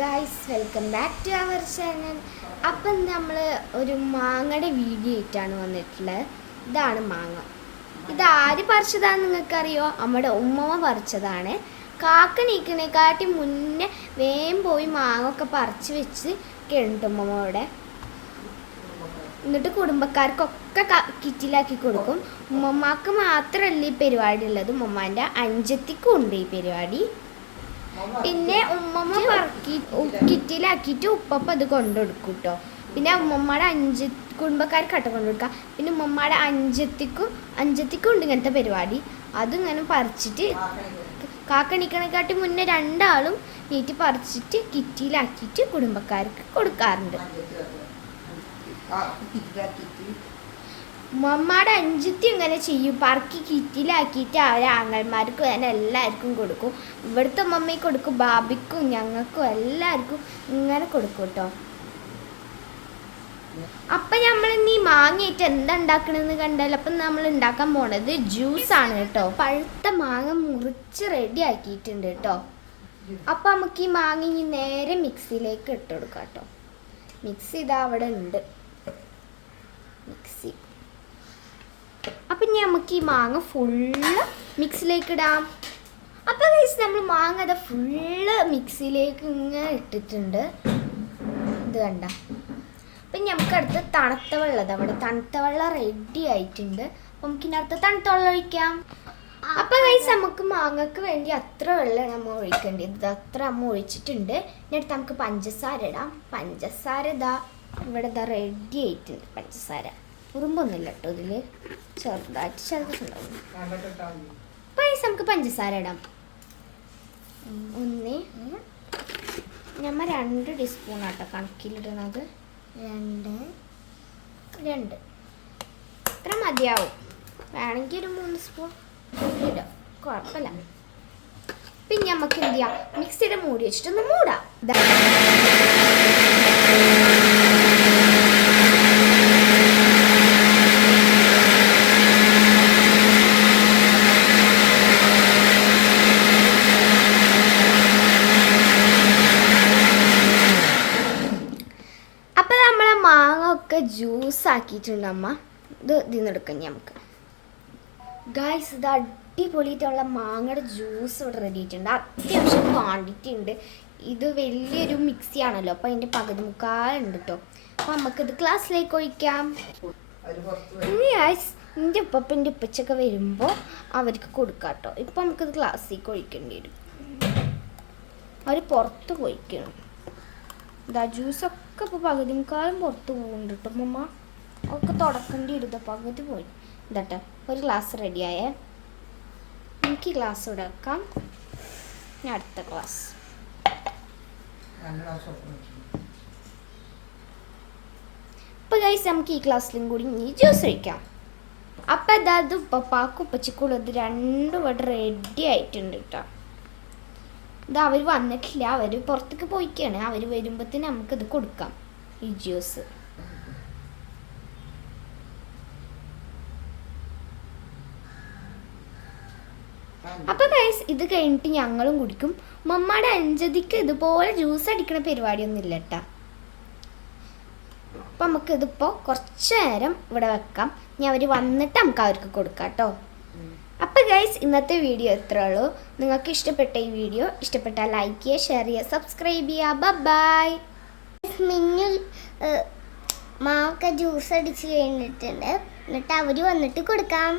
Guys, welcome back to our channel. അപ്പം നമ്മൾ ഒരു മാങ്ങയുടെ വീഡിയോ ആയിട്ടാണ് വന്നിട്ടുള്ളത്. ഇതാണ് മാങ്ങ. ഇതാര് പറിച്ചതാണെന്ന് നിങ്ങൾക്കറിയോ? നമ്മുടെ ഉമ്മമ്മ പറിച്ചതാണ്. കാക്ക നീക്കണേക്കാട്ടി മുന്നേ വേഗം പോയി മാങ്ങ ഒക്കെ പറിച്ച് വെച്ച് കേട്ടോ ഉമ്മമ്മയുടെ. എന്നിട്ട് കുടുംബക്കാർക്കൊക്കെ കിറ്റിലാക്കി കൊടുക്കും. ഉമ്മമ്മക്ക് മാത്രമല്ല ഈ പരിപാടി ഉള്ളത്, ഉമ്മമ്മേൻ്റെ അഞ്ചത്തിക്കും ഉണ്ട് ഈ പരിപാടി. പിന്നെ ഉമ്മമ്മ കിറ്റിലാക്കിയിട്ട് ഉപ്പപ്പ അത് കൊണ്ടുകൊടുക്കും കേട്ടോ. പിന്നെ ഉമ്മമ്മയുടെ കുടുംബക്കാർക്ക് കട്ട കൊണ്ടുകൊടുക്കാം. പിന്നെ ഉമ്മമ്മയുടെ അഞ്ചത്തിക്കും ഉണ്ട് ഇങ്ങനത്തെ പരിപാടി. അതിങ്ങനെ പറിച്ചിട്ട് കാക്കണിക്കണക്കാട്ടി മുന്നേ രണ്ടാളും നീട്ടി പറിച്ചിട്ട് കിറ്റിയിലാക്കിയിട്ട് കുടുംബക്കാർക്ക് കൊടുക്കാറുണ്ട്. ഉമ്മമ്മയുടെ അഞ്ചത്തി ഇങ്ങനെ ചെയ്യും, പറക്കി കിറ്റിലാക്കിയിട്ട് അവരെ ആങ്ങന്മാർക്കും അങ്ങനെ എല്ലാവർക്കും കൊടുക്കും. ഇവിടുത്തെ ഉമ്മമ്മയ്ക്ക് കൊടുക്കും, ബാബിക്കും ഞങ്ങൾക്കും എല്ലാവർക്കും ഇങ്ങനെ കൊടുക്കും കേട്ടോ. അപ്പം നമ്മൾ ഇനി മാങ്ങയിട്ട് എന്താ ഉണ്ടാക്കണമെന്ന് കണ്ടാൽ അപ്പം നമ്മൾ ഉണ്ടാക്കാൻ പോണത് ജ്യൂസാണ് കേട്ടോ. പഴുത്ത മാങ്ങ മുറിച്ച് റെഡി ആക്കിയിട്ടുണ്ട് കേട്ടോ. അപ്പം നമുക്ക് ഈ മാങ്ങ ഇനി നേരെ മിക്സിയിലേക്ക് ഇട്ട് കൊടുക്കാം കേട്ടോ. മിക്സി ഇതാ അവിടെ ഉണ്ട്, മിക്സി. അപ്പം ഇനി നമുക്ക് ഈ മാങ്ങ ഫുള്ള് മിക്സിയിലേക്ക് ഇടാം. അപ്പം നമ്മൾ മാങ്ങ അത് ഫുള്ള് മിക്സിയിലേക്ക് ഇങ്ങനെ ഇട്ടിട്ടുണ്ട്. ഇത് കണ്ട. അപ്പം നമുക്ക് അടുത്ത് തണുത്ത വെള്ളം, അവിടെ തണുത്ത വെള്ളം റെഡി ആയിട്ടുണ്ട്. അപ്പം നമുക്ക് ഇതിനടുത്ത് തണുത്ത വെള്ളം ഒഴിക്കാം. അപ്പം നമുക്ക് മാങ്ങക്ക് വേണ്ടി അത്ര വെള്ളം നമ്മൾ ഒഴിക്കേണ്ടത്. ഇത് അത്ര നമ്മൾ ഒഴിച്ചിട്ടുണ്ട്. ഇതിനടുത്ത് നമുക്ക് പഞ്ചസാര ഇടാം. പഞ്ചസാര ഇതാ ഇവിടെ ഇതാ റെഡി ആയിട്ടുണ്ട്. പഞ്ചസാര ഉറുമ്പൊന്നുമില്ല കേട്ടോ, ഇതിൽ ചെറുതായിട്ട് ചെറുതുണ്ടാവും. അപ്പം നമുക്ക് പഞ്ചസാര ഇടാം. നമ്മൾ 2 ടീസ്പൂൺ ആട്ടോ കണക്കിലിടുന്നത്. 2 ഇത്ര മതിയാവും. വേണമെങ്കിൽ ഒരു 3 സ്പൂൺ ഇടാം, കുഴപ്പമില്ല. പിന്നെ നമുക്ക് എന്ത് ചെയ്യാം, മിക്സിയുടെ മൂടി വെച്ചിട്ടൊന്ന് മൂടാം. അപ്പം നമ്മളെ മാങ്ങ ഒക്കെ ജ്യൂസ് ആക്കിയിട്ടുണ്ട് അമ്മ. ഇത് ഇതിന്നെടുക്കാം നമുക്ക്. ഗായ്സ്, ഇത് അടിപൊളിയായിട്ടുള്ള മാങ്ങയുടെ ജ്യൂസ് ഇവിടെ റെഡി ആയിട്ടുണ്ട്. അത്യാവശ്യം ക്വാണ്ടിറ്റി ഉണ്ട്. ഇത് വലിയൊരു മിക്സി ആണല്ലോ, അപ്പം അതിൻ്റെ പകുതി മുക്കാലുണ്ട് കേട്ടോ. അപ്പം നമുക്കിത് ഗ്ലാസ്സിലേക്ക് ഒഴിക്കാം. ഇനി ഗായ്സ്, എൻ്റെ ഉപ്പൻ്റെ ഉപ്പച്ചൊക്കെ വരുമ്പോൾ അവർക്ക് കൊടുക്കാം കേട്ടോ. ഇപ്പം നമുക്കിത് ഗ്ലാസ്സിലേക്ക് ഒഴിക്കേണ്ടി വരും. അവർ പുറത്ത് പോയിക്കണം. ഇതാ ജ്യൂസൊക്കെ ഇപ്പോൾ പകുതി മുക്കാലും പുറത്ത് പോകുന്നുണ്ട് കേട്ടോ അമ്മ. ഒക്കെ തുടക്കേണ്ടി വരും. പകുതി പോയി. ഇതാട്ടെ ഒരു ഗ്ലാസ് റെഡിയായേ. എനിക്ക് ഗ്ലാസ് ഇവിടെ വെക്കാം. ഞാൻ അടുത്ത ഗ്ലാസ്. ഇപ്പം ഗൈസ്, നമുക്ക് ഈ ഗ്ലാസ്സിലും കൂടി ഇനി ജ്യൂസ് ഒഴിക്കാം. അപ്പം അതായത് ഉപ്പപ്പാക്കും ഉപ്പച്ചിക്കുള്ളത് രണ്ടും ഇവിടെ റെഡി ആയിട്ടുണ്ട് കേട്ടോ. ഇത് അവർ വന്നിട്ടില്ല, അവർ പുറത്തേക്ക് പോയിക്കാണ്. അവർ വരുമ്പോഴത്തേന് നമുക്കിത് കൊടുക്കാം, ഈ ജ്യൂസ്. അപ്പം ഗൈസ്, ഇത് കഴിഞ്ഞിട്ട് ഞങ്ങളും കുടിക്കും. മമ്മയുടെ അഞ്ചതിക്ക് ഇതുപോലെ ജ്യൂസ് അടിക്കണ പരിപാടിയൊന്നും ഇല്ല കേട്ടോ. അപ്പം നമുക്കിതിപ്പോൾ കുറച്ച് നേരം ഇവിടെ വെക്കാം. ഇനി അവർ വന്നിട്ട് നമുക്ക് അവർക്ക് കൊടുക്കാം കേട്ടോ. അപ്പോൾ ഗൈസ്, ഇന്നത്തെ വീഡിയോ ഇത്രേ ഉള്ളൂ. നിങ്ങൾക്ക് ഇഷ്ടപ്പെട്ട ഈ വീഡിയോ ഇഷ്ടപ്പെട്ടാൽ ലൈക്ക് ചെയ്യുക, ഷെയർ ചെയ്യുക, സബ്സ്ക്രൈബ് ചെയ്യുക. ബൈ. മിന്നു മാവൊക്കെ ജ്യൂസ് അടിച്ച് കഴിഞ്ഞിട്ടുണ്ട്. എന്നിട്ട് അവർ വന്നിട്ട് കൊടുക്കാം.